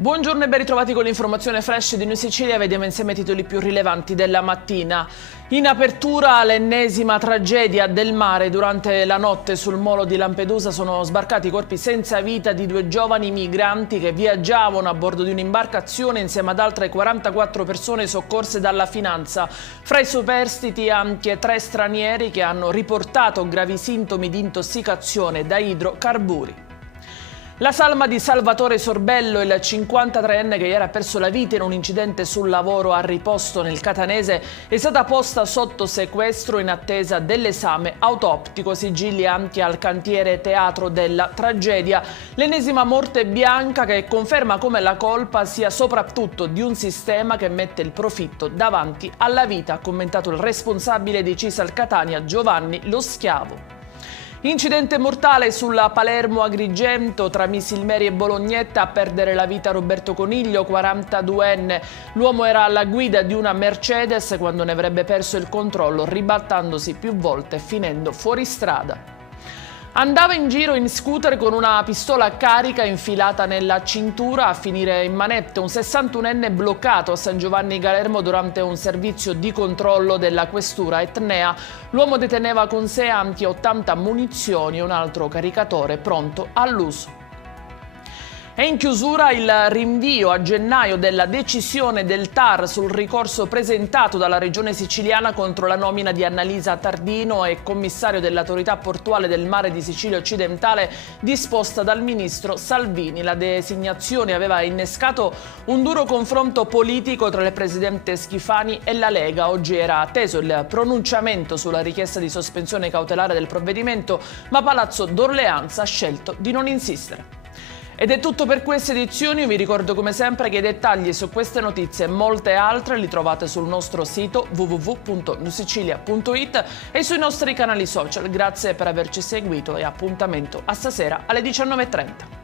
Buongiorno e ben ritrovati con l'informazione flash di New Sicilia. Vediamo insieme i titoli più rilevanti della mattina. In apertura l'ennesima tragedia del mare. Durante la notte sul molo di Lampedusa sono sbarcati i corpi senza vita di 2 giovani migranti che viaggiavano a bordo di un'imbarcazione insieme ad altre 44 persone soccorse dalla Finanza. Fra i superstiti anche 3 stranieri che hanno riportato gravi sintomi di intossicazione da idrocarburi. La salma di Salvatore Sorbello, il 53enne che ieri ha perso la vita in un incidente sul lavoro a Riposto nel Catanese, è stata posta sotto sequestro in attesa dell'esame autoptico. Sigilli anche al cantiere teatro della tragedia. L'ennesima morte bianca che conferma come la colpa sia soprattutto di un sistema che mette il profitto davanti alla vita, ha commentato il responsabile di Cisal Catania Giovanni Lo Schiavo. Incidente mortale sulla Palermo-Agrigento tra Misilmeri e Bolognetta, a perdere la vita Roberto Coniglio, 42enne. L'uomo era alla guida di una Mercedes quando ne avrebbe perso il controllo, ribaltandosi più volte e finendo fuori strada. Andava in giro in scooter con una pistola a carica infilata nella cintura, a finire in manette un 61enne bloccato a San Giovanni Galermo durante un servizio di controllo della questura etnea. L'uomo deteneva con sé anche 80 munizioni e un altro caricatore pronto all'uso. È in chiusura il rinvio a gennaio della decisione del TAR sul ricorso presentato dalla Regione Siciliana contro la nomina di Annalisa Tardino e commissario dell'Autorità Portuale del Mare di Sicilia Occidentale, disposta dal ministro Salvini. La designazione aveva innescato un duro confronto politico tra il presidente Schifani e la Lega. Oggi era atteso il pronunciamento sulla richiesta di sospensione cautelare del provvedimento, ma Palazzo d'Orleans ha scelto di non insistere. Ed è tutto per queste edizioni. Vi ricordo come sempre che i dettagli su queste notizie e molte altre li trovate sul nostro sito www.newsicilia.it e sui nostri canali social. Grazie per averci seguito e appuntamento a stasera alle 19:30.